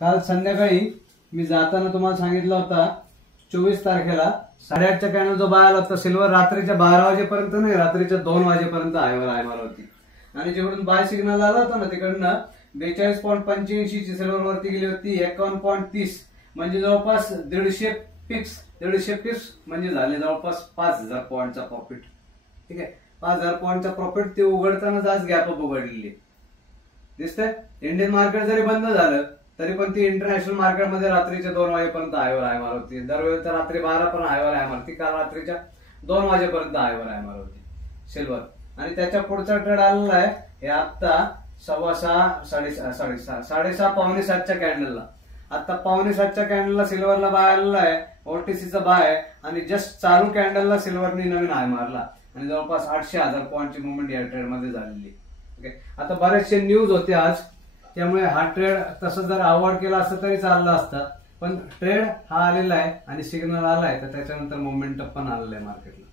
काल संध्याकाळी मी जाताना तुम्हाला सांगितलं होता 24 तारखेला 8:30च्या कॅनल जो बाय आला होता सिल्वर रात्रीच्या 12 वाजेपर्यंत नाही, रात्रीच्या 2 वाजेपर्यंत हायवर आयमार होती. आणि जिकडून बाय सिग्नल आला होता ना तिकडनं 42.85 ची सिल्वर वरती गेली होती 51.30, म्हणजे जवळपास 150 पिप्स म्हणजे झाले जवळपास 5000 पॉईंटचा प्रॉफिट. ठीक आहे, 5000 पॉईंटचा प्रॉफिट ते उघडतानाच आज गॅप अप उघडलेली दिसतंय. इंडियन मार्केट जरी बंद झालं तरी पण ती इंटरनॅशनल मार्केटमध्ये रात्रीच्या 2 वाजेपर्यंत हायवर आयमार होती. दरवेळी तर रात्री 12 पण हायवर आयमार ती, काल रात्रीच्या 2 वाजेपर्यंत हायवर आयमार होती सिल्वर. आणि त्याच्या पुढचा ट्रेड आलेला आहे हे आता 6:15 साडेसहा पावणे 7च्या कॅन्डलला. आता पावणे 7च्या कॅन्डलला सिल्वरला बाय आलेला आहे, ओटीसीचा बाय आहे. आणि जस्ट चालू कॅन्डलला सिल्वरनी नवीन हाय मारला आणि जवळपास 800,000 पॉईंटची मुवमेंट या ट्रेड मध्ये झालेली. आता बरेचसे न्यूज होते आज, त्यामुळे हा ट्रेड तसं जर अवॉइड केला असतं तरी चाललं असतं, पण ट्रेड हा आलेला आहे आणि सिग्नल आलाय तर त्याच्यानंतर मोमेंटम पण आलेला आहे मार्केटला.